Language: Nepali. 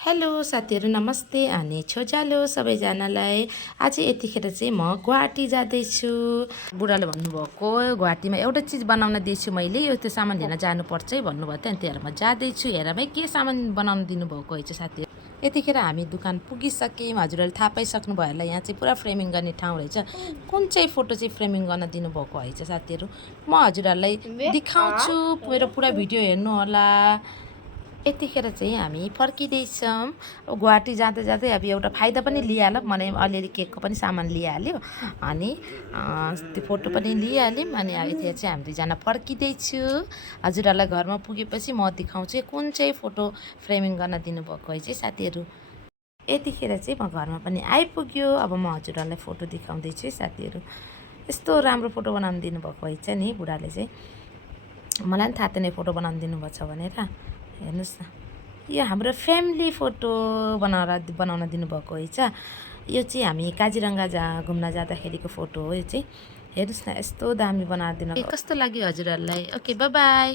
हेलो साथीहरू नमस्ते अनि छोजालो सबैजनालाई। आज यतिखेर चाहिँ म गुवाहाटी जाँदैछु। बुढाले भन्नुभएको गुवाहाटीमा एउटा चिज बनाउन दिएछु मैले, यो त्यो सामान लिन जानुपर्छ है भन्नुभयो थियो। अनि त्यही भएर म जाँदैछु। हेर भाइ के सामान बनाउन दिनुभएको है साथीहरू। यतिखेर हामी दुकान पुगिसक्यौँ। हजुरहरूले थाहा पाइसक्नु भयो होला, यहाँ चाहिँ पुरा फ्रेमिङ गर्ने ठाउँ रहेछ। कुन चाहिँ फोटो चाहिँ फ्रेमिङ गर्न दिनुभएको है साथीहरू, म हजुरहरूलाई देखाउँछु। मेरो पुरा भिडियो हेर्नु होला। यतिखेर चाहिँ हामी फर्किँदैछौँ। अब गुवाहाटी जाँदा जाँदै अब एउटा फाइदा पनि लिइहाल्यो, मैले अलिअलि केकको पनि सामान लिइहाल्यो अनि त्यो फोटो पनि लिइहाल्यौँ। अनि यतिखेर चाहिँ हामी दुईजना फर्किँदैछु। हजुरहरूलाई घरमा पुगेपछि म देखाउँछु कुन चाहिँ फोटो फ्रेमिङ गर्न दिनुभएको है चाहिँ साथीहरू। यतिखेर चाहिँ म घरमा पनि आइपुग्यो। अब म हजुरहरूलाई फोटो देखाउँदैछु है साथीहरू। यस्तो राम्रो फोटो बनाउनु दिनुभएको रहेछ नि बुढाले चाहिँ। मलाई पनि थाहा थिएन फोटो बनाउनु दिनुभएको छ भनेर। हेर्नुहोस् न, यो हाम्रो फ्यामिली फोटो बनाउन दिनुभएको रहेछ। यो चाहिँ हामी काजिरङ्गा घुम्न जाँदाखेरिको फोटो हो यो चाहिँ। हेर्नुहोस् न, यस्तो दामी बनाएर दिनु। कस्तो लाग्यो हजुरहरूलाई? Okay, by by.